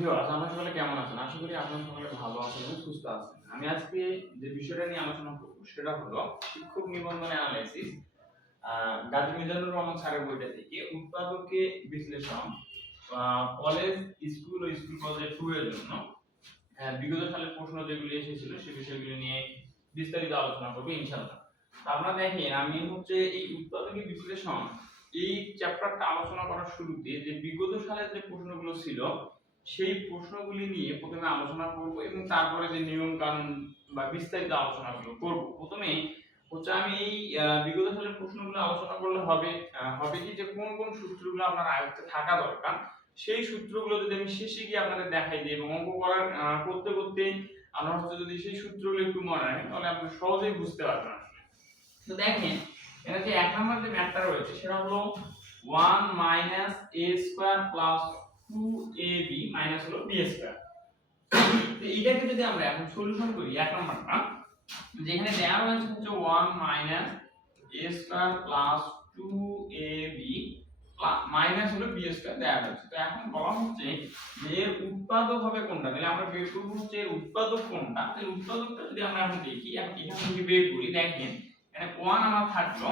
Viewers, আমরা সকলে কেমন আছেন? আশা করি আপনারা সকলে ভালো আছেন এবং সুস্থ আছেন। আমি আজকে যে বিষয়টা নিয়ে আলোচনা করব সেটা হলো শিক্ষক নিবন্ধন অ্যানালাইসিস। গাজী মিজানুর রহমান স্যারের বইটা থেকে উৎপাদকে বিশ্লেষণ, কলেজ, স্কুল ও স্কুল পর্যায়ে 2 এর জন্য বিগত সালের প্রশ্ন যেগুলো এসেছিল সেই বিষয়গুলো নিয়ে বিস্তারিত আলোচনা করব ইনশাআল্লাহ। তো আপনারা দেখেন, আমি এই উৎপাদকে বিশ্লেষণ এই চ্যাপ্টারটা আলোচনা করার শুরুতে যে বিগত সালের যে প্রশ্নগুলো ছিল সেই প্রশ্নগুলি নিয়ে প্রথমে আলোচনা করব এবং তারপরে যে নিয়ম কানুন বা বিস্তারিত আলোচনাগুলো করব। প্রথমে আমি এই বিগত সালের প্রশ্নগুলো আলোচনা করলে হবে কি যে কোন কোন সূত্রগুলো আপনার আয়ত্তে থাকা দরকার, সেই সূত্রগুলো যদি আমি শেষে গিয়ে আপনাদের দেখাই দিই এবং অঙ্ক করার করতে করতে আমরা যদি সেই সূত্রগুলো একটু মনে রাখেন তাহলে আপনি সহজেই বুঝতে পারবেন। তো দেখেন, এটা যে 1 নম্বর যে ম্যাথটা রয়েছে সেটা হলো 1 - a² + 2ab - হলো b²। তো এইটাকে যদি আমরা এখন সলিউশন করি 1 নম্বরটা, যেখানে দেওয়া রয়েছে হচ্ছে 1 - a² + 2ab মাইনাস হলো b² দেওয়া রয়েছে। তো এখন বলা হচ্ছে যে এর উৎপাদক হবে কোনটা, তাহলে আমরা বের করব হচ্ছে এর উৎপাদক কোনটা। তাহলে উৎপাদকটা যদি আমরা এখন দেখি, এখান থেকে বের করি, দেখেন এখানে 1 আমার থাকলো,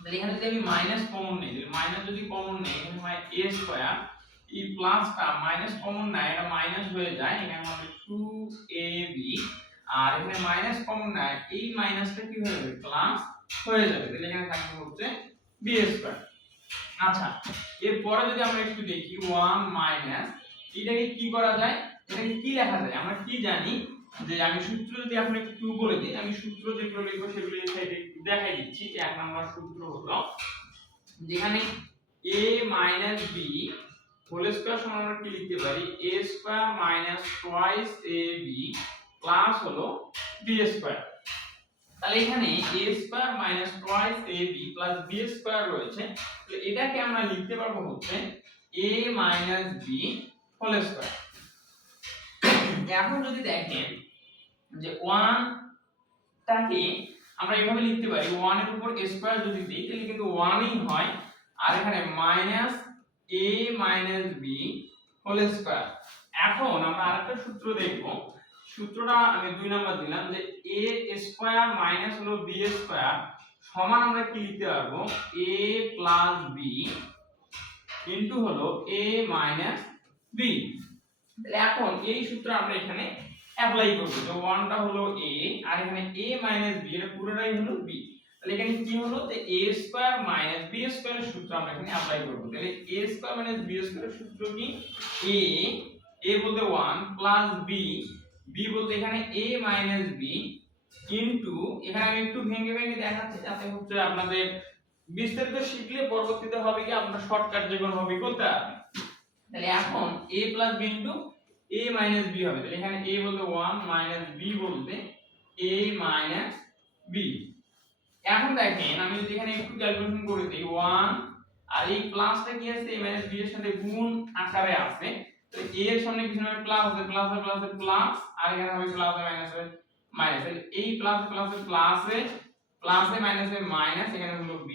তাহলে এখানে যদি আমি মাইনাস কমন নেই, তাহলে মাইনাস যদি কমন নেই এখানে হয় a², এই প্লাসটা মাইনাস কমন নাই, এটা মাইনাস হয়ে যায়, এখানে হবে 2ab, আর এখানে মাইনাস কমন নাই, এই মাইনাসটা কি হয়ে যাবে, প্লাস হয়ে যাবে, তাহলে এখানে থাকবে হচ্ছে b²। আচ্ছা, এরপরে যদি আমরা একটু দেখি 1 মাইনাস, এটাকে কি করা যায়, এটাকে কি লেখা যায়, আমরা কি জানি যে আমি সূত্র যদি আপনি একটু বলে দিই, আমি সূত্র যেগুলো লিখবো সেগুলো এই সাইডে একটু দেখাই দিচ্ছি। 1 নম্বর সূত্র হলো যেখানে a - b হোল স্কয়ার সমান আমরা কি লিখতে পারি, a² - twice ab প্লাস হলো b²। তাহলে এখানে a² - twice ab plus b² রয়েছে, তো এটাকে আমরা লিখতে পারবো হচ্ছে a - b হোল স্কয়ার। এখন যদি দেখেন যে 1 টাকে আমরা এভাবে লিখতে পারি, 1 এর উপর স্কয়ার যদি দিই তাহলে কিন্তু 1 ই হয়, আর এখানে minus a - b whole square. এখন আমরা আরেকটা সূত্র দেখব, সূত্রটা আমি 2 নাম্বার দিলাম যে a² মাইনাস হলো b² সমান আমরা কি লিখতে পারবো, a প্লাস b ইনটু হলো a মাইনাস b। তাহলে এখন এই সূত্র আমরা এখানে অ্যাপ্লাই করব, যে 1 টা হলো a আর এখানে a মাইনাস b, এটা পুরোটাই হলো b। তাহলে এখানে কি হলো, যে a² মাইনাস b² এর সূত্র আমরা এখানে অ্যাপ্লাই করব। তাহলে a² মাইনাস b² এর সূত্র কি, a বলতে 1 প্লাস b বলতে এখানে a মাইনাস b ইনটু, এখানে আমি একটু ভেঙে ভেঙে দেখাচ্ছি যাতে হচ্ছে আপনাদের বিস্তারিত শিখলে পরবর্তীতে হবে কি আপনারা শর্টকাট যে কোনো হবে করতে পারবেন। তাহলে এখন a plus b into a minus b হবে, তাহলে এখানে a বলতে 1 মাইনাস b বলতে a মাইনাস b। এখন দেখেন আমি যদি এখানে একটু ক্যালকুলেশন করে দেই, 1 আর এই প্লাসটা কি আছে, a মাইনাস b এর সাথে গুণ আকারে আছে, তো a এর সামনে কিছু না প্লাস আছে, প্লাস আর প্লাস প্লাস, আর এখানে হবে প্লাস আর মাইনাস এর মাইনাস, তাহলে এই প্লাস প্লাস প্লাসে মাইনাসে মাইনাস, এখানে হলো b।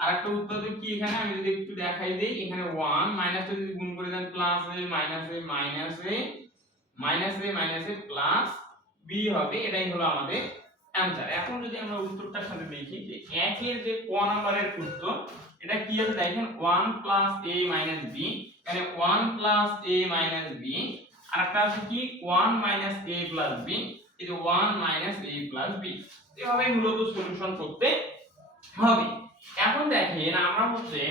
আর একটা উৎপাদক কি, এখানে আমি যদি একটু দেখাই দেই, এখানে 1 মাইনাসটা যদি গুণ করে দেন প্লাসে মাইনাসে মাইনাসে প্লাস b হবে, এটাই হলো আমাদের অ্যানসার। এখন যদি আমরা উত্তরটার সাথে দেখি যে 1 এর যে ক নাম্বারের উত্তর, এটা কি আছে দেখেন, 1 প্লাস a মাইনাস b, এখানে 1 প্লাস a মাইনাস b, আর একটা আছে কি 1 মাইনাস a প্লাস b, এই যে 1 মাইনাস a প্লাস b। এভাবে মূলত সলিউশন করতে হবে। এখন দেখেন আমরা হচ্ছে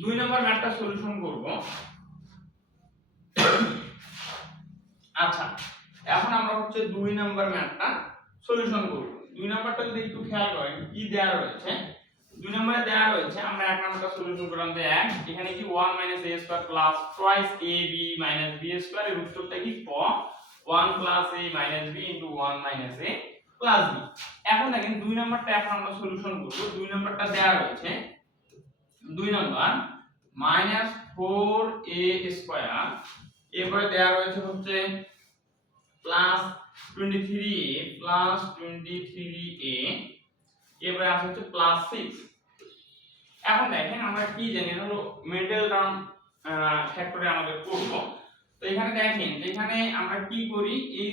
2 নম্বর ম্যাথটা সলিউশন করব। আচ্ছা, এখন আমরা হচ্ছে 2 নম্বর ম্যাথটা সলিউশন করব। 2 নম্বরটা যদি একটু খেয়াল করেন কি দেয়া রয়েছে, 2 নম্বরে দেয়া রয়েছে, আমরা 1 নম্বরটা সলিউশন করলাম যে 1, এখানে কি 1 - a² plus twice ab minus b² এর উত্তরটা কি ক 1 plus a minus b into 1 minus a plus b। এখন দেখেন 2 নম্বরটা এখন আমরা সলিউশন করব। 2 নম্বরটা দেয়া রয়েছে, 2 নম্বর মাইনাস 4a², এরপরে দেয়া রয়েছে হচ্ছে প্লাস 23a প্লাস 23a, এরপরে আছে হচ্ছে প্লাস 6। এখন দেখেন আমরা কি জানি, হলো মিডল টার্ম ফ্যাক্টরে আমাদের করব। তো এখানে দেখেন এখানে আমরা কি করি, এই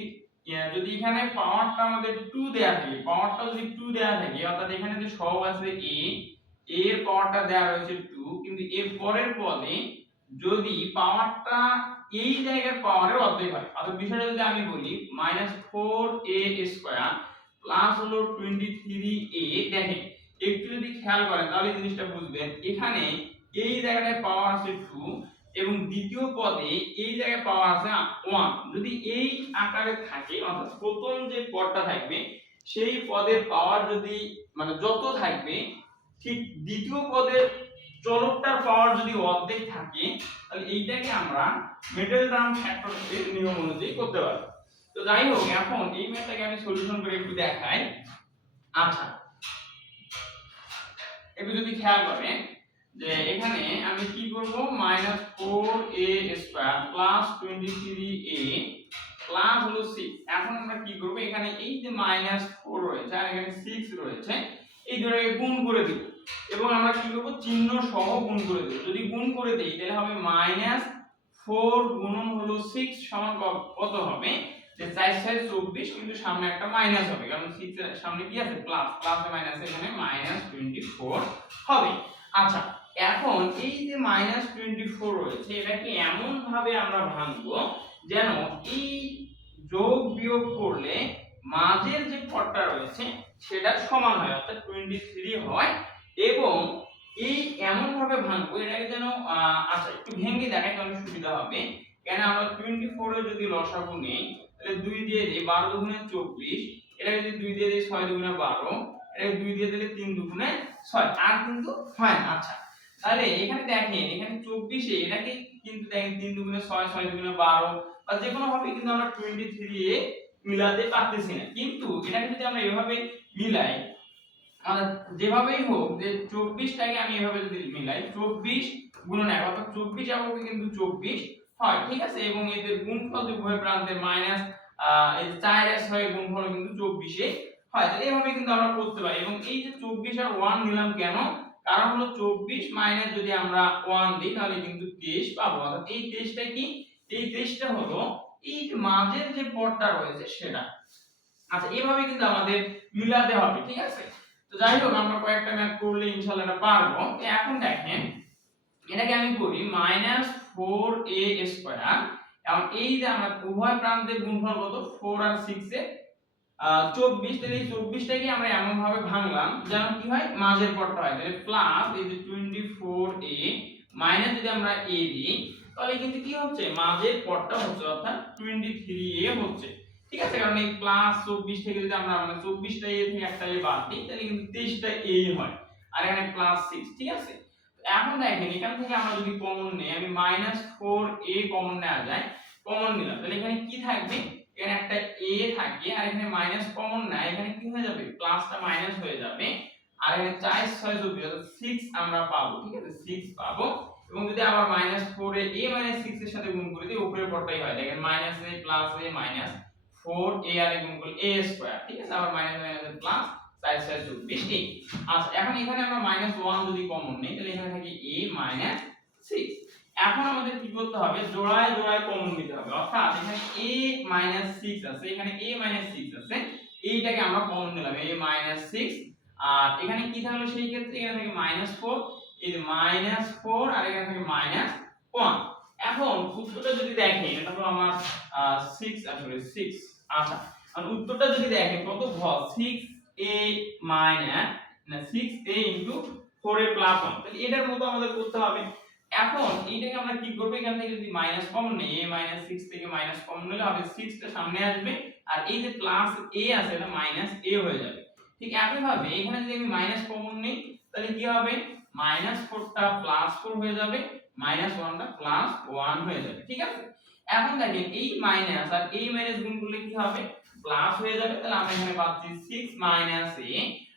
যদি এখানে পাওয়ারটা আমাদের 2 দেয়া থাকে, পাওয়ারটা যদি 2 দেয়া থাকে অর্থাৎ এখানে যে সহগ আছে a, এর পাওয়ারটা দেয়া রয়েছে 2, কিন্তু এর পরের পদে যদি পাওয়ারটা এই জায়গার পাওয়ারের অর্ধেক হয়, অর্থাৎ বিষয়টা যদি আমি বলি -4a² প্লাস হলো 23a, দেখেন একটু যদি খেয়াল করেন তাহলে জিনিসটা বুঝবেন, এখানে এই জায়গাটায় পাওয়ার আছে 2 এবং দ্বিতীয় পদে এই জায়গায় পাওয়ার আছে 1। যদি এই আকারে থাকে অর্থাৎ প্রথম যে পদটা থাকবে সেই পদের পাওয়ার যদি মানে যত থাকবে, ঠিক দ্বিতীয় পদের চলকটার পাওয়ার যদি অর্ধেক থাকে, তাহলে এইটাকে আমরা মেডেলরাম ফ্যাক্টরের নিয়ম অনুযায়ী করতে পারবো। তো যাই হোক, এখন এই ম্যাথটাকে আমি সলিউশন করে একটু দেখাই। আচ্ছা, একটু যদি খেয়াল করেন যে এখানে আমি কি করব, -4a² প্লাস 23a প্লাস হলো 6। এখন আমরা কি করব, এখানে এই যে -4 রয়েছে আর এখানে 6 রয়েছে, এই দুটোকে গুণ করে দেব এবং আমরা কি করব, চিহ্ন সহ গুণ করে দেব। যদি গুণ করে দেই তাহলে হবে -4 গুণন হলো 6 সমান কত হবে, যে 4 6 24, কিন্তু সামনে একটা মাইনাস হবে কারণ 6 এর সামনে কি আছে, প্লাস, প্লাসে মাইনাসে এখানে -24 হবে। আচ্ছা, এখন এই যে -24 রয়েছে এটাকে এমন ভাবে আমরা ভাঙবো যেন এই যোগ বিয়োগ করলে মাঝের যে পদটা রয়েছে সেটা সমান হয়, অর্থাৎ 23 হয়, এবং এই এমন ভাবে ভাঙবো এটাকে যেন আচ্ছা একটু ভেঙে দেখাই তাহলে সুবিধা হবে। কেন আমরা 24 এর যদি লসাগু নেই তাহলে 2 দিয়ে দিই 12 দুগুণে 24, এটাকে যদি 2 দিয়ে দিই 6 দুগুণে 12, এটাকে 2 দিয়ে দিলে 3 দুগুণে 6, আর কিন্তু হয় না। আচ্ছা, তাহলে এখানে দেখেন এখানে 24 এ এটাকে কিন্তু দেখেন 3 দুগুণে 6, 6 দুগুণে 12 বা যে কোনো ভাবে কিন্তু আমরা 23 এ মিলাতে পারতেছি না, কিন্তু এটাকে যদি আমরা এভাবে মিলাই, যেভাবেই হোক যে 24 টাকে আমি এভাবে যদি মিলাই 24 গুণন 1 অর্থাৎ 24 এককে কিন্তু 24 হয়, ঠিক আছে, এবং এদের গুণফল উভয় প্রান্তের মাইনাস এই 4s হয় গুণফল কিন্তু 24 এ হয়। তাহলে এভাবে কিন্তু আমরা করতে পারি, এবং এই যে 24 আর 1 নিলাম কেন, কারণ হলো 24 মাইনাস যদি আমরা 1 দিই তাহলে কিন্তু 23 পাবো, অর্থাৎ এই 23টা কি, এই 23টা হলো এই যে মাঝের যে পদটা রয়েছে সেটা। আচ্ছা, এভাবে কিন্তু আমাদের মিলাতে হবে, ঠিক আছে। তো যাই হোক, আমরা কয়েকটা ম্যাথ করলে ইনশাআল্লাহ এটা পারবো। তো এখন দেখেন এটাকে আমি করি -4a², এখন এই যে আমরা উভয় প্রান্তের গুণফল কত, 4 আর 6 এর 24, তাহলে এই 24টাকে আমরা এমন ভাবে ভাঙলাম যেন কি হয়, মাঝের পদটা হয়, তাহলে প্লাস এই যে 24a মাইনাস যদি আমরা a দিই তাহলে কিন্তু কি হচ্ছে, মাঝের পদটা হচ্ছে অর্থাৎ 23a হচ্ছে, ঠিক আছে, কারণ এই প্লাস 24 থেকে যদি আমরা মানে 24টা a থেকে একটা a বাদ দিই তাহলে কিন্তু 23টা a হয়, আর এখানে প্লাস 6, ঠিক আছে। এখন দেখেন এখান থেকে আমরা যদি কমন নেই, আমি -4a কমন নেওয়া যায়, কমন নিলাম তাহলে এখানে কি থাকবে, এখানে একটা a থাকে আর এখানে মাইনাস কমন না, এখানে কি হয়ে যাবে, প্লাসটা মাইনাস হয়ে যাবে, আর এখানে 4 6 24 অর্থাৎ 6 আমরা পাবো, ঠিক আছে, 6 পাবো। এবং যদি আবার -4 এ a - 6 এর সাথে গুণ করে দিই উপরের পদটাই হয়, দেখেন -a + a -4a আর গুণ করলে a², ঠিক আছে, আবার মাইনাস প্লাস 4 6 24 a। আচ্ছা, এখন এখানে আমরা -1 যদি কমন নেই তাহলে এখানে থাকে a - 6। এখন আমাদের কি করতে হবে, জোড়ায় জোড়ায় কমন নিতে হবে, অর্থাৎ এখানে a - 6 আছে, এখানে a - 6 আছে, এইটাকে আমরা কমন নিলাম a - 6, আর এখানে কি থাকলো, সেই ক্ষেত্রে এখানে থাকে -4, এই যে -4 আর এখানে থাকে -1। এখন উত্তরটা যদি দেখেন এটা হলো আমার 6 আসলে 6। আচ্ছা, আর উত্তরটা যদি দেখেন কত ঘর, 6a মাইনাস না 6a * 4a + 1, তাহলে এটার মতো আমাদের করতে হবে। এখন এইটাকে আমরা কি করব, এখান থেকে যদি মাইনাস কমন নেই, a - 6 থেকে মাইনাস কমন নিলে হবে 6 টা সামনে আসবে, আর এই যে প্লাস a আছে এটা -a হয়ে যাবে। ঠিক একই ভাবে এখানে যদি আমি মাইনাস কমন নেই তাহলে কি হবে, -4 টা +4 হয়ে যাবে, -1 টা +1 হয়ে যাবে, ঠিক আছে। এখন দেখেন এই মাইনাস আর এই মাইনাস গুণ করলে কি হবে, প্লাস হয়ে যাবে, তাহলে আমরা এখানে পাচ্ছি 6 - a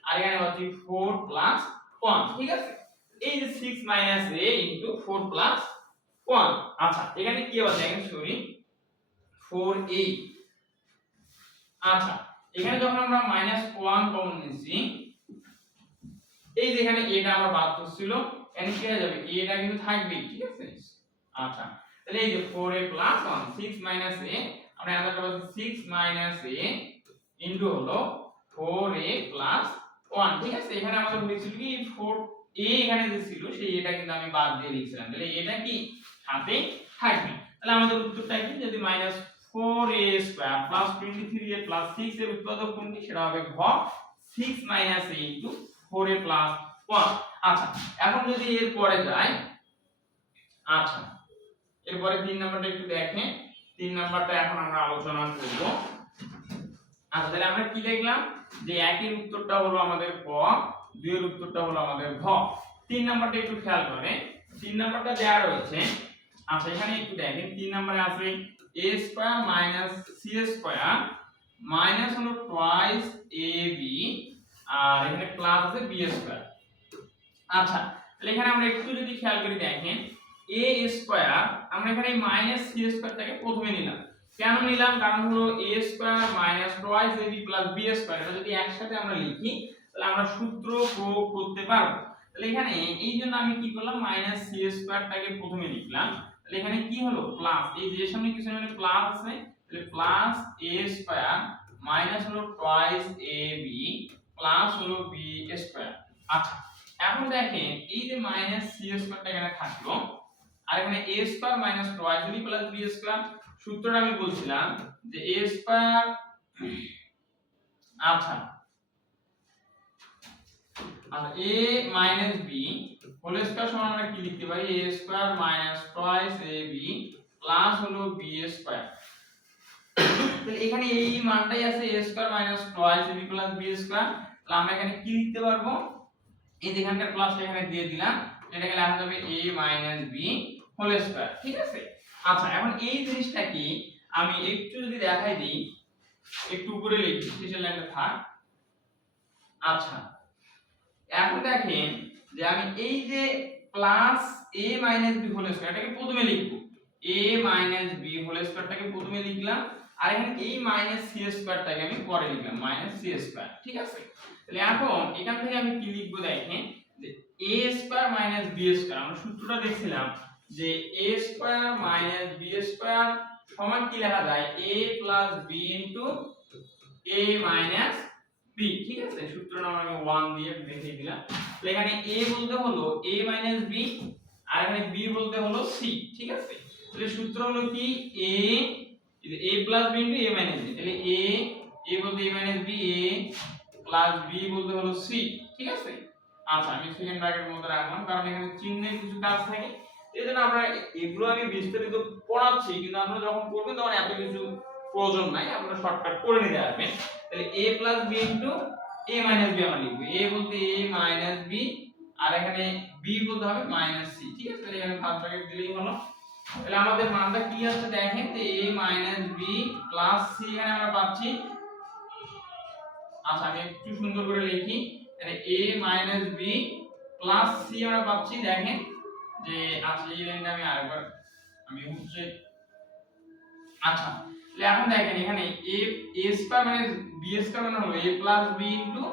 আর এখানে পাচ্ছি 4 + 1, ঠিক আছে। এই যে 6 - a * 4 + 1। আচ্ছা, এখানে কি হবে দেখেন, সরি 4a। আচ্ছা, এখানে যখন আমরা -1 কমন নিচ্ছি, এই যে এখানে a টা আমরা বাদ করছিল, এখানে কি হয়ে যাবে, a টা কিন্তু থাকবেই, ঠিক আছে। আচ্ছা, তাহলে এই যে 4a প্লাস 1 6 মাইনাস a আমরা অ্যান্সারটা পাচ্ছি 6 মাইনাস a ইনটু হলো 4a প্লাস 1 ঠিক আছে। এখানে আমাদের বলেছিল কি 4a এখানে যে ছিল সেই এটা কিন্তু আমি বাদ দিয়ে লিখছিলাম, তাহলে এটা কি হাতে থাকবে। তাহলে আমাদের উত্তরটা কি, যদি minus 4a square plus 23a plus 6 এর উৎপাদক কোনটি সেটা হবে ঘ 6 minus a into 4a plus 1। আচ্ছা এখন যদি এর পরে যাই, আচ্ছা এরপরে 3 নাম্বারটা একটু দেখেন, 3 নাম্বারটা এখন আমরা আলোচনা করব। আচ্ছা তাহলে আমরা কি দেখলাম যে একের উত্তরটা হলো আমাদের ক, দুইয়ের উত্তরটা হলো আমাদের ঘ। 3 নাম্বারটা একটু খেয়াল করেন, 3 নাম্বারটা দেয়া রয়েছে। আচ্ছা এখানে একটু দেখেন 3 নম্বরে আছে a square minus c square minus হলো টুয়াইস ab আর এখানে প্লাস আছে b স্কয়ার। আচ্ছা তাহলে এখানে আমরা একটু যদি খেয়াল করি দেখেন a স্কয়ার আমরা এখানে মাইনাস c স্কয়ারটাকে প্রথমে নিলাম। কেন নিলাম, কারণ হলো a square minus twice ab plus b square এটা যদি একসাথে আমরা লিখি তাহলে আমরা সূত্র প্রয়োগ করতে পারবো। তাহলে এখানে এই জন্য আমি কি করলাম মাইনাস c স্কয়ারটাকে প্রথমে লিখলাম। তাহলে এখানে কি হলো প্লাস, এই যে সামনে কিছু মানে প্লাস আছে, তাহলে প্লাস a স্কয়ার মাইনাস হলো টুয়াইস ab প্লাস হলো b স্কয়ার। আচ্ছা এখন দেখেন এই যে মাইনাস c স্কয়ারটা এখানে থাকলো আর এখানে a square minus twice ab plus b square, সূত্রটা আমি বলছিলাম যে a স্কয়ার, আচ্ছা আর a minus b whole square সমান আমরা কি লিখতে পারি a square minus twice ab plus হলো b স্কয়ার। তাহলে এখানে এই মানটাই আছে a square minus twice ab plus b square. তাহলে আমরা এখানে কি লিখতে পারবো, এই যেখানকার প্লাসটা এখানে দিয়ে দিলাম, এটাকে লেখা যাবে a minus b whole square ঠিক আছে। আচ্ছা এখন এই জিনিসটা কি আমি একটু যদি দেখাই দিই, একটু উপরে লিখি শেষের লাইনটা থাক। আচ্ছা এখন দেখেন যে আমি এই যে plus a minus b whole square এটাকে প্রথমে লিখব, a মাইনাস b হোল স্কয়ারটাকে প্রথমে লিখলাম আর এখানে এই মাইনাস c স্কয়ারটাকে আমি পরে লিখলাম মাইনাস c স্কয়ার ঠিক আছে। তাহলে এখন এখান থেকে আমি কি লিখব দেখেন যে a square minus b square, আমরা সূত্রটা দেখছিলাম যে a square minus b square সমান কি লেখা যায় a plus b into a minus b ঠিক আছে। সূত্র নাম আমি 1 দিয়ে দেখিয়ে দিলাম। তাহলে এখানে a বলতে হলো a মাইনাস b আর এখানে b বলতে হলো c ঠিক আছে। তাহলে সূত্র হলো কি a plus b into a minus b, তাহলে a বলতে a minus b, a plus b বলতে হলো c ঠিক আছে। আচ্ছা আমি সেকেন্ড ব্র্যাকেটের মধ্যে রাখলাম কারণ এখানে চিহ্নের কিছু কাজ থাকে, এজন্য আমরা এগুলো আমি বিস্তারিত পড়াচ্ছি কিন্তু আপনারা যখন করবেন তখন এত কিছু প্রয়োজন নাই, আপনারা শর্টকাট করে নিতে পারবেন। তাহলে a plus b into a minus b আমরা লিখব, a বলতে a মাইনাস b আর এখানে b বলতে হবে মাইনাস c ঠিক আছে। তাহলে এখানে ফার্স্ট ব্র্যাকেট দিলেই হলো। তাহলে আমাদের মানটা কি আছে দেখেন যে a minus b plus c এখানে আমরা পাচ্ছি। আচ্ছা আমি একটু সুন্দর করে লিখি, তাহলে a minus b plus c আমরা পাচ্ছি দেখেন যে, আচ্ছা এই লাইনটা আমি আরেকবার আমি হচ্ছে, আচ্ছা তাহলে এখন দেখেন এখানে a স্কয়ার মানে b স্কয়ার মানে হলো a plus b into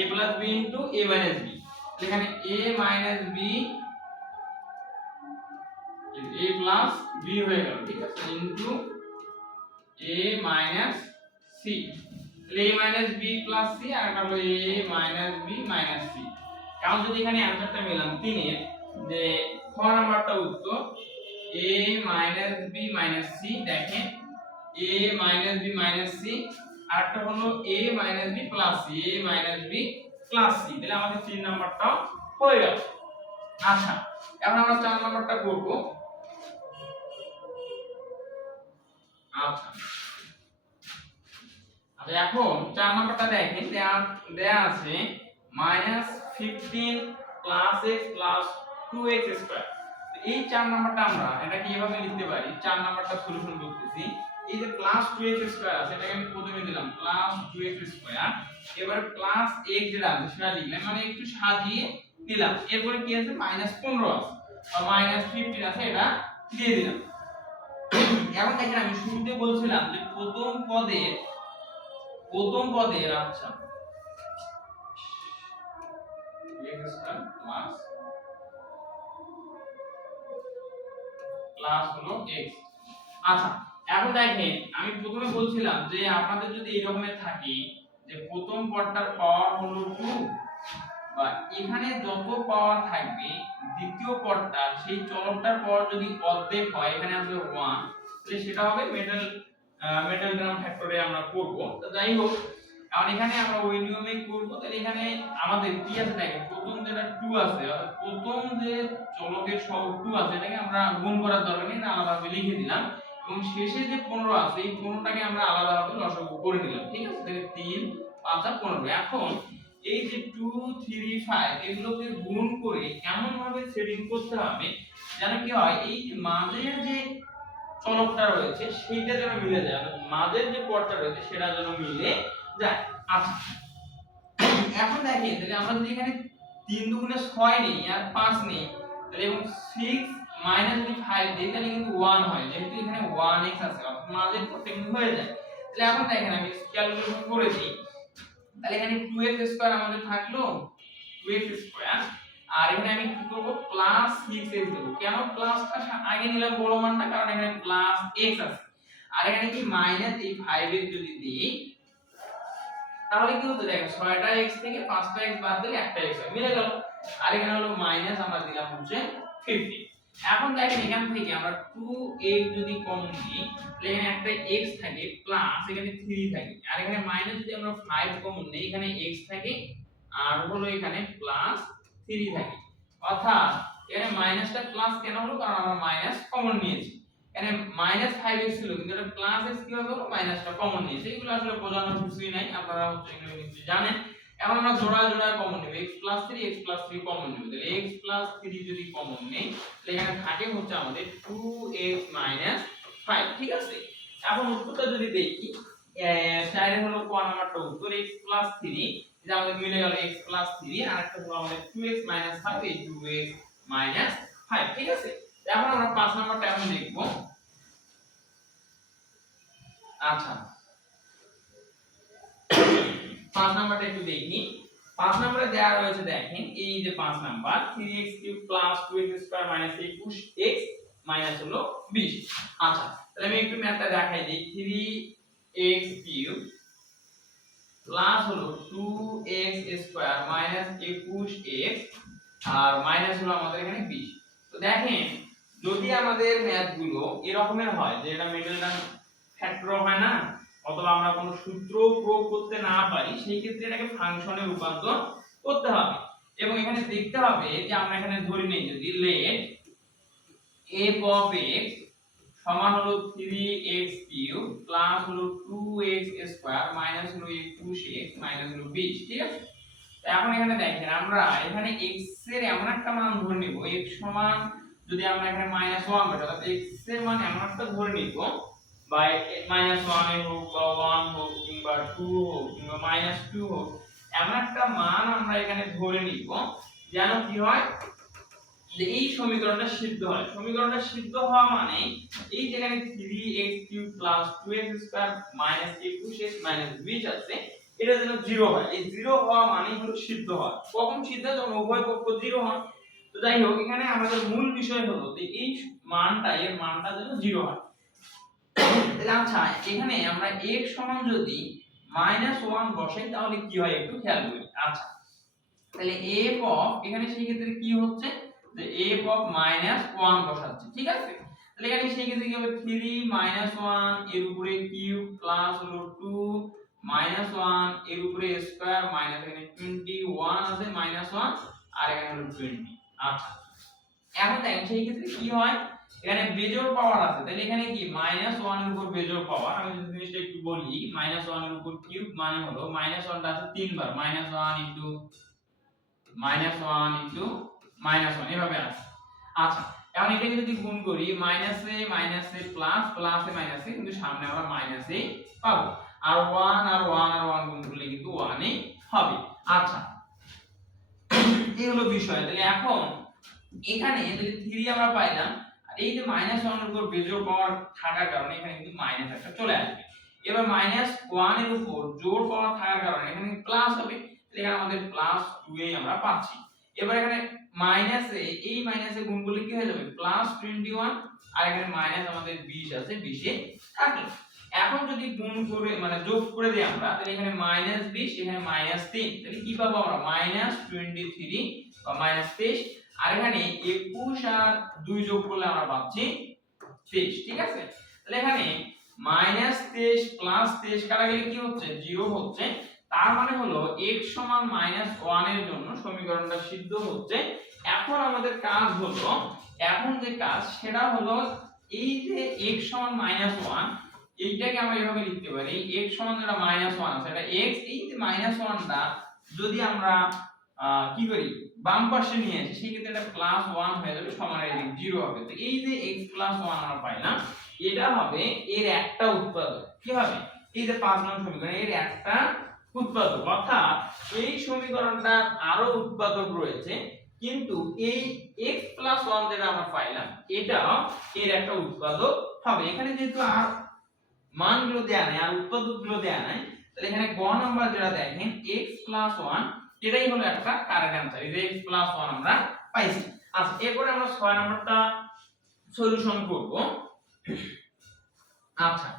a plus b into a minus b, তাহলে এখানে a minus b a plus b হয়ে গেল ঠিক আছে ইনটু a মাইনাস c, তাহলে a minus b plus c আর এটা হলো a minus b minus c। এখন যদি এখানে অ্যানসারটা মিলাম 3 এর যে খ নাম্বারটা উত্তর a minus b minus c, দেখেন a minus b minus c আর একটা হলো a minus b plus c, a minus b plus c, তাহলে আমাদের 3 নাম্বারটা হয়ে গেল। আচ্ছা এখন আমরা 4 নাম্বারটা করব। আচ্ছা আচ্ছা এখন 4 নাম্বারটা দেখেন দেয়া আছে -15 x প্লাস 2x স্কয়ার। এই 4 নাম্বারটা আমরা এটা কিভাবে লিখতে পারি, 4 নাম্বারটা সলিউশন করতেছি। এই যে প্লাস 2x স্কয়ার আছে এটাকে আমি প্রথমে দিলাম প্লাস 2x স্কয়ার, এবার প্লাস x যেটা আছে সেটা লিখলাম মানে একটু সাজিয়ে দিলাম। এরপরে কি আছে -15 আছে বা -15 আছে এটা দিয়ে দিলাম। এখন দেখেন আমি শুরুতে বলছিলাম যে প্রথম পদের আচ্ছা x স্কয়ার প্লাস হলো x। আচ্ছা এখন দেখেন আমি প্রথমে বলছিলাম যে আপনাদের যদি এই রকমের থাকে যে প্রথম পদটার পাওয়ার হলো 2 বা এখানে যত পাওয়ার থাকবে দ্বিতীয় পদটা সেই চলকটার পাওয়ার যদি অর্ধেক হয়, এখানে আছে 1, তাহলে সেটা হবে মেটাল ড্রাম ফ্যাক্টরে আমরা করব। তো যাই হোক এখন এখানে আমরা ওই নিয়মেই করব। তাহলে এখানে আমাদের কি আছে দেখেন, প্রথম যেটা 2 আছে অর্থাৎ প্রথম যে চলকের সহগ 2 আছে এটাকে আমরা গুণ করার দরকার নেই, এটা আলাদাভাবে লিখে দিলাম। এবং শেষে যে 15 আছে এই 15টাকে আমরা আলাদাভাবে লসাগু করে নিলাম, ঠিক আছে। তাহলে 3 5 আর 15। এখন এই যে 2 3 5 এগুলোকে গুণ করে এমন ভাবে সেটিং করতে হবে যেন কি হয়, এই যে মাঝের যে চলকটা রয়েছে সেইটা যেন মিলে যায়, অর্থাৎ মাঝের যে পদটা রয়েছে সেটা যেন মিলে যায়। আচ্ছা এখন দেখেন তাহলে আমরা যদি এখানে 3 দুগুণে 6 নেই আর 5 নেই, তাহলে এবং 6 মাইনাস যদি 5 দেই তাহলে কিন্তু 1 হয়, যেহেতু এখানে 1x আছে অর্থাৎ মাঝের পদটা কিন্তু হয়ে যায়। তাহলে এখন দেখেন আমি ক্যালকুলেশন করে দিই। তাহলে এখানে 2x স্কয়ার আমাদের থাকলো 2x স্কয়ার, আর এখানে আমি কি করব প্লাস 6x দেব। কেন প্লাসটা আগে নিলাম বড় মানটা, কারণ এখানে প্লাস x আছে। আর এখানে কি মাইনাস এই 5x যদি দিই তাহলে কি হতো দেখো 6টা x থেকে 5টা x বাদ দিলে একটা x হয়, মিলে গেল। আর এখানে হলো মাইনাস আমরা দিলাম হচ্ছে 50। এখন দেখেন এখান থেকে আমরা 2x যদি কমন নিই তাহলে এখানে একটা x থাকে প্লাস এখানে 3 থাকে, আর এখানে মাইনাস যদি আমরা 5 কমন নিই এখানে x থাকে আর হলো এখানে প্লাস 3 থাকে। অর্থাৎ এখানে মাইনাসটা প্লাস কেন হলো, কারণ আমরা মাইনাস কমন নিয়েছি। এখানে মাইনাস 5x ছিল কিন্তু এটা প্লাস x কিভাবে হলো, মাইনাসটা কমন নিয়েছে। এগুলো আসলে বোঝানোর কিছুই নাই, আপনারা হচ্ছে এগুলো নিশ্চয়ই জানেন। এখন আমরা জোড়া জোড়া কমন নেব, x 3 কমন নেব। তাহলে x 3 যদি কমন নেই তাহলে এখানে থাকে হচ্ছে আমাদের 2x 5, ঠিক আছে। এখন উত্তরটা যদি দেখি, 4 হলো ক নাম্বারটা উত্তর, x 3 যে আমাদের মিলে গেল x 3, আর একটা হলো আমাদের 2x 5, এই 2x 5, ঠিক আছে। এখন আমরা 5 নাম্বারটা এখন দেখব। আচ্ছা 5 নাম্বারটা একটু দেখি। 5 নম্বরে দেয়া রয়েছে দেখেন এই যে 5 নাম্বার 3x³ + 2x² - 21x - হলো 20। আচ্ছা তাহলে আমি একটু ম্যাথটা দেখাই দিই। 3x³ প্লাস হলো 2x² - 21x আর মাইনাস হলো আমাদের এখানে 20। তো দেখেন যদি আমাদের ম্যাথগুলো এরকমের হয় যে এটা মিডলটার্ম ফ্যাক্টর হয় না, অথবা আমরা কোনো সূত্র প্রয়োগ করতে না পারি, সেই ক্ষেত্রে এটাকে ফাংশনে রূপান্তর করতে হবে। এবং এখানে দেখতে হবে যে আমরা এখানে ধরে নেই যদি let f of x সমান হলো 3x³ প্লাস হলো 2x² মাইনাস হলো 21x মাইনাস হলো 20, ঠিক আছে। এখন এখানে দেখেন আমরা এখানে x এর এমন একটা মান ধরে নিব, x সমান যদি আমরা এখানে -1 বসাই তাহলে x এর মান এমন একটা ধরে নিব বা -1 এ হোক বা 1 হোক কিংবা 2 হোক কিংবা -2 হোক, এমন একটা মান আমরা এখানে ধরে নিব যেন কি হয় যে এই সমীকরণটা সিদ্ধ হয়। সমীকরণটা সিদ্ধ হওয়া মানে এই যেখানে 3x³ + 2x² - 21x - 20 আছে এটা যেন 0 হয়। এই 0 হওয়া মানেই হলো সিদ্ধ হওয়া। কখন সিদ্ধ হয়, যখন উভয় পক্ষ 0 হয়। তো যাই হোক এখানে আমাদের মূল বিষয় হলো যে এই মানটা এর মানটা যেন 0 হয়। তাহলে আচ্ছা এখানে আমরা x সমান যদি -1 বসাই তাহলে কি হয় একটু খেয়াল করি। আচ্ছা তাহলে f অফ এখানে সেই ক্ষেত্রে কি হচ্ছে যে f অফ -1 বসাচ্ছি, ঠিক আছে। তাহলে এখানে সেই ক্ষেত্রে কি হবে 3 -1 এর উপরে কিউব প্লাস হলো 2 -1 এর উপরে স্কয়ার মাইনাস এখানে 21 আছে -1 আর এখানে হলো 20। আচ্ছা এখন দেখেন সেই ক্ষেত্রে কি হয়, এখানে বেজোড় পাওয়ার আছে, তাহলে এখানে কি -1 এর উপর বেজোড় পাওয়ার। আমি যদি জিনিসটা একটু বলি, -1 এর উপর কিউব মানে হলো -1টা আছে 3 বার, -1 ইনটু -1 এভাবে আছে। আচ্ছা এখন এটাকে যদি গুণ করি মাইনাসে মাইনাসে প্লাস প্লাসে মাইনাসে, কিন্তু সামনে আমরা মাইনাসে পাবো, আর 1 আর 1 আর 1 গুণ করলে কিন্তু 1 ই হবে। আচ্ছা এই হলো বিষয়। তাহলে এখন এখানে যদি 3 আমরা পাইলাম আর এই যে -1 এর উপর বেজোড় পাওয়ার থাকার কারণে এখানে কিন্তু মাইনাস একটা চলে আসবে। এবার -1 এর উপর জোড় পাওয়ার থাকার কারণে এখানে প্লাস হবে, তাহলে এখানে আমাদের +2 আমরা পাচ্ছি। এবার এখানে মাইনাসে এই মাইনাসে গুণ করলে কি হয়ে যাবে প্লাস 21 আর এখানে মাইনাস আমাদের 20 আছে 20 এ থাকলো। এখন যদি গুণ করে মানে যোগ করে দেই আমরা তাহলে এখানে -20 এখানে -3 তাহলে কি পাবো আমরা -23 বা -23 আর এখানে 21 আর 2 যোগ করলে আমরা পাচ্ছি 23 ঠিক আছে। তাহলে এখানে -23 +23 কাটা গেলে কি হচ্ছে 0 হচ্ছে, তার মানে হলো x সমান -1 এর জন্য সমীকরণটা সিদ্ধ হচ্ছে। এখন আমাদের কাজ হলো এখন যে কাজ সেটা হলো এই যে x সমান -1 এইটাকে আমরা এভাবে লিখতে পারি x সমান যেটা -1 আছে এটা x এই যে -1টা যদি আমরা কি করি বাম পাশে নিয়ে আসি সেই ক্ষেত্রে এটা +1 হয়ে যাবে সমান এর 0 হবে। তো এই যে x +1 আমরা পাইলাম এটা হবে এর একটা উৎপাদক। কি হবে এই যে 5 নং সমীকরণ এর একটা উৎপাদক, অর্থাৎ এই সমীকরণটা আরো উৎপাদক রয়েছে কিন্তু এই x + 1 যেটা আমরা পাইলাম এটা এর একটা উৎপাদক হবে। এখানে যেহেতু আর মানগুলো দেয়া নাই আর উৎপাদকগুলো দেয়া নাই তাহলে এখানে গ নাম্বার যেটা দেখেন x + 1 এটাই হলো একটা কারেক্ট आंसर। এই যে x + 1 আমরা পাইছি। আচ্ছা এরপরে আমরা 6 নাম্বারটা সলিউশন করব। আচ্ছা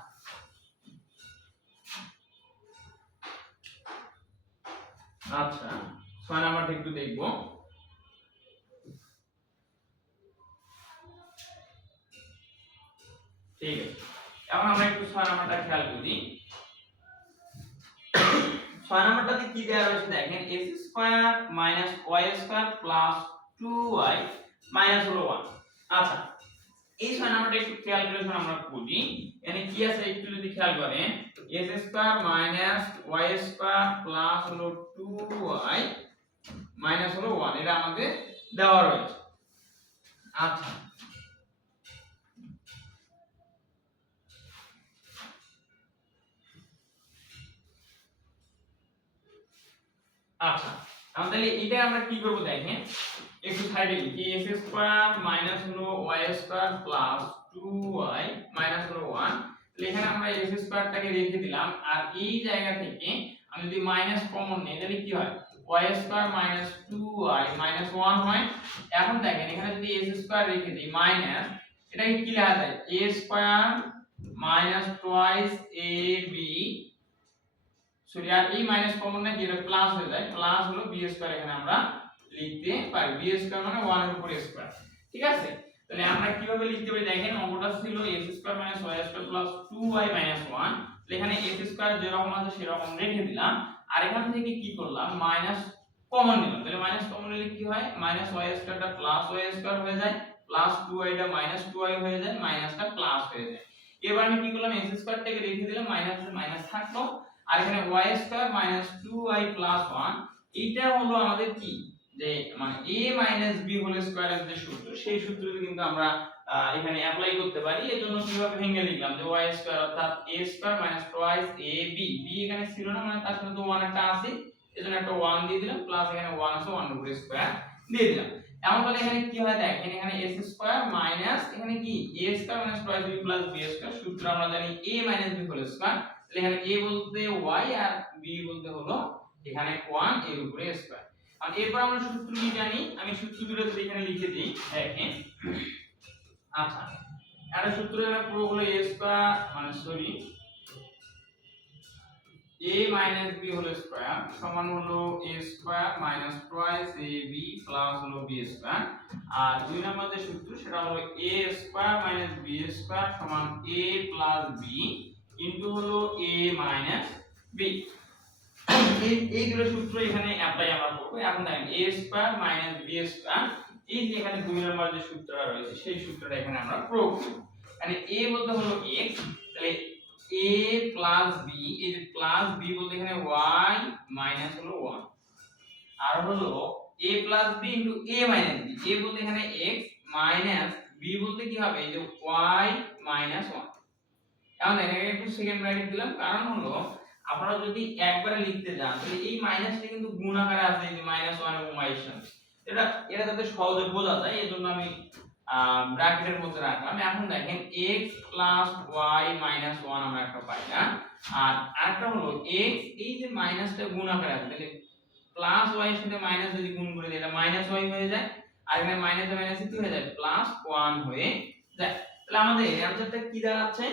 আচ্ছা 6 নাম্বারটা একটু দেখব। ঠিক আছে, এখন আমরা একটু 6 নাম্বারটা খেয়াল করি। 6 নাম্বারটাতে কি দেয়া রয়েছে দেখেন x² - y² + 2y হলো 1। আচ্ছা এই 6 নাম্বারটা একটু ক্যালকুলেশন আমরা করি। এখানে কি আছে একটু যদি খেয়াল করেন x² - y² + হলো 2y হলো 1 এটা আমাদের দেওয়া রয়েছে। আচ্ছা আচ্ছা তাহলে এটা আমরা কি করব দেখেন একটু সাইডে লিখি x² - হলো y² + 2y হলো 1। তাহলে এখানে আমরা x² টাকে রেখে দিলাম আর এই জায়গা থেকে আমি যদি মাইনাস কমন নেই তাহলে কি হয় y² - 2y -1 হয়। এখন দেখেন এখানে যদি x² রেখে দিই মাইনাস এটাকে কি লেখা যায় a² - twice ab সরি আর এই মাইনাস কমন না যেটা প্লাস হয়ে যায় প্লাস হলো b স্কয়ার এখানে আমরা লিখতে পারি b স্কয়ার মানে 1 এর উপর স্কয়ার। ঠিক আছে, তাহলে আমরা কিভাবে লিখতে পারি দেখেন অঙ্কটা ছিল x square - y square plus 2y - 1। তাহলে এখানে x স্কয়ার যেরকম আছে সেরকম রেখে দিলাম আর এখান থেকে কি করলাম মাইনাস কমন নিলাম। তাহলে মাইনাস কমন নিলে কি হয় y স্কয়ারটা প্লাস y স্কয়ার হয়ে যায় প্লাস 2y টা -2y হয়ে যায় মাইনাসটা প্লাস হয়ে যায়। এবার আমি কি করলাম x স্কয়ারটাকে রেখে দিলাম মাইনাস থাকলো আর এখানে y² - 2y + 1 এইটা হলো আমাদের কি যে মানে a - b হোল স্কয়ারের যে সূত্র সেই সূত্রটি কিন্তু আমরা এখানে অ্যাপ্লাই করতে পারি। এজন্য কিভাবে ভেঙে লিখলাম যে y² অর্থাৎ a² - twice ab b এখানে ছিল না মানে তার সাথে তো 1 একটা আছে এজন্য একটা 1 দিয়ে দিলাম প্লাস এখানে 1 আছে 1 এর উপর স্কয়ার দিয়ে দিলাম। এখন তাহলে এখানে কি হয় দেখেন এখানে s² মাইনাস এখানে কি a² - twice b + b² সূত্র আমরা জানি a - b হোল স্কয়ার। এখানে a বলতে y আর b বলতে হলো এখানে 1 এর উপরে স্কয়ার। আর এরপর আমরা সূত্র কি জানি আমি সূত্রগুলো যদি এখানে লিখে দিই দেখেন। আচ্ছা এটা সূত্র এখানে পুরো হলো a স্কয়ার মানে sorry a - b whole square সমান হলো a square - twice ab plus হলো b স্কয়ার। আর দুই নম্বর যে সূত্র সেটা হলো a স্কয়ার - b স্কয়ার সমান a প্লাস b ইনটু হলো a মাইনাস b। এই দুটো সূত্র এখানে অ্যাপ্লাই আমরা করব। এখন দেখেন a square minus b square এই যে এখানে দুই নম্বর যে সূত্রটা রয়েছে সেই সূত্রটা এখানে আমরা প্রয়োগ করব। মানে a বলতে হলো x তাহলে a প্লাস b এই যে প্লাস b বলতে এখানে y মাইনাস হলো 1 আর হলো a plus b into a minus b a বলতে এখানে x মাইনাস b বলতে কি হবে এই যে y মাইনাস 1। এখন এখানে একটু সেকেন্ড ব্র্যাকেট দিলাম কারণ হলো আপনারা যদি একবারে লিখতে যান তাহলে এই মাইনাসটা কিন্তু গুণ আকারে আছে এই যে -1 এবং y এর সাথে এটা যাতে সহজে বোঝা যায় এজন্য আমি ব্র্যাকেটের মধ্যে রাখলাম। এখন দেখেন x y 1 আমরা একটা পাইলাম আর আরেকটা হলো x এই যে মাইনাসটা গুণ আকারে আছে তাহলে প্লাস y এর সাথে মাইনাস যদি গুণ করে দিই এটা মাইনাস ওয়াই হয়ে যায়, আর এখানে মাইনাস মাইনাসে কি হয়ে যায় প্লাস 1 হয়ে যায়। তাহলে আমাদের অ্যানসারটা কি দাঁড়াচ্ছে,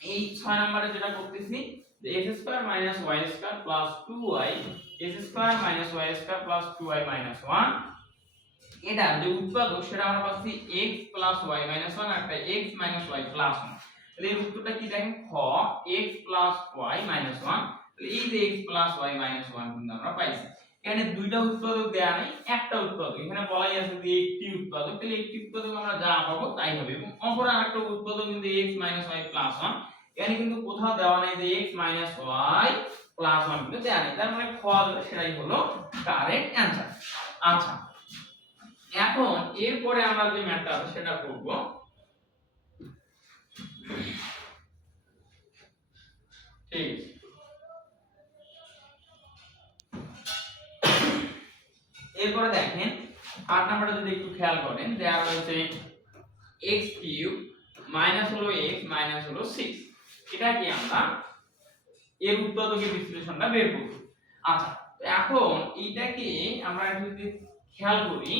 এই 6 নম্বরে যেটা করতেছি যে x square minus y square plus 2y x square minus y square plus 2y minus 1, এটা যে উৎপাদক সেটা আমরা পাচ্ছি x প্লাস y মাইনাস 1 আর একটা x মাইনাস y প্লাস 1। তাহলে এর উত্তরটা কি দেখেন খ x প্লাস y মাইনাস 1। তাহলে এই যে x প্লাস y মাইনাস 1 কিন্তু আমরা পাইছি। এখানে দুইটা উৎপাদক দেয়া নেই, একটা উৎপাদক, এখানে বলাই আছে যে একটি উৎপাদক, তাহলে একটি উৎপাদক আমরা যা পাবো তাই হবে। এবং অপর আরেকটা উৎপাদক কিন্তু x মাইনাস y প্লাস 1, এখানে কিন্তু কোথাও দেওয়া নেই যে x মাইনাস y প্লাস 1 কিন্তু দেয়া নেই, তার মানে খ সেটাই হলো কারেক্ট অ্যানসার। আচ্ছা, এখন এরপরে আমরা যে ম্যাথটা আছে সেটা করব। ঠিক আছে, এরপরে দেখেন 8 নম্বরে যদি একটু খেয়াল করেন দেয়া রয়েছে x কিউব মাইনাস হলো x মাইনাস হলো 6, এটা কি আমরা এর উৎপাদকের বিশ্লেষণটা বের করব। আচ্ছা, এখন এইটাকে আমরা যদি খেয়াল করি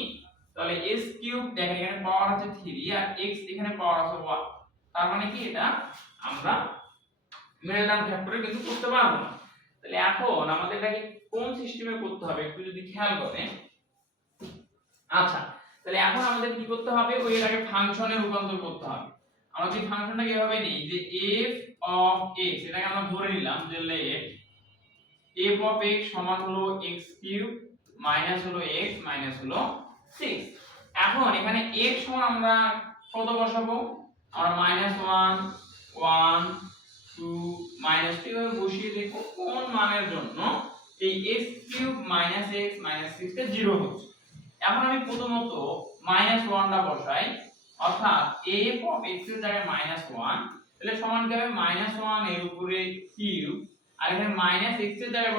তাহলে s কিউব দেখেন এখানে পাওয়ার আছে 3 আর x এখানে পাওয়ার আছে 1, তার মানে কি এটা আমরা মিডল টার্ম ফ্যাক্টরে কিন্তু করতে পারবো না। তাহলে এখন আমাদের এটাকে কোন সিস্টেমে করতে হবে একটু যদি খেয়াল করেন। আচ্ছা, তাহলে এখন আমাদের কি করতে হবে, ওই এটাকে ফাংশনে রূপান্তর করতে হবে। আমরা কি ফাংশনটাকে এভাবে নিই যে f of x, এটাকে আমরা ধরে নিলাম যে লেট f of x সমান হলো x কিউব মাইনাস হলো x মাইনাস হলো 6। এখন এখানে x সমান আমরা কত বসাবো, আমরা -1 1 2 -2 এভাবে বসিয়ে দেখো কোন মানের জন্য এই x cube minus x minus 6 টা 0 হচ্ছে। এখন আমি প্রথমত -1টা বসাই, অর্থাৎ f of x এর জায়গায় -1, তাহলে সমান কি হবে -1 এর উপরে কিউব, আর এখানে -x এর জায়গায়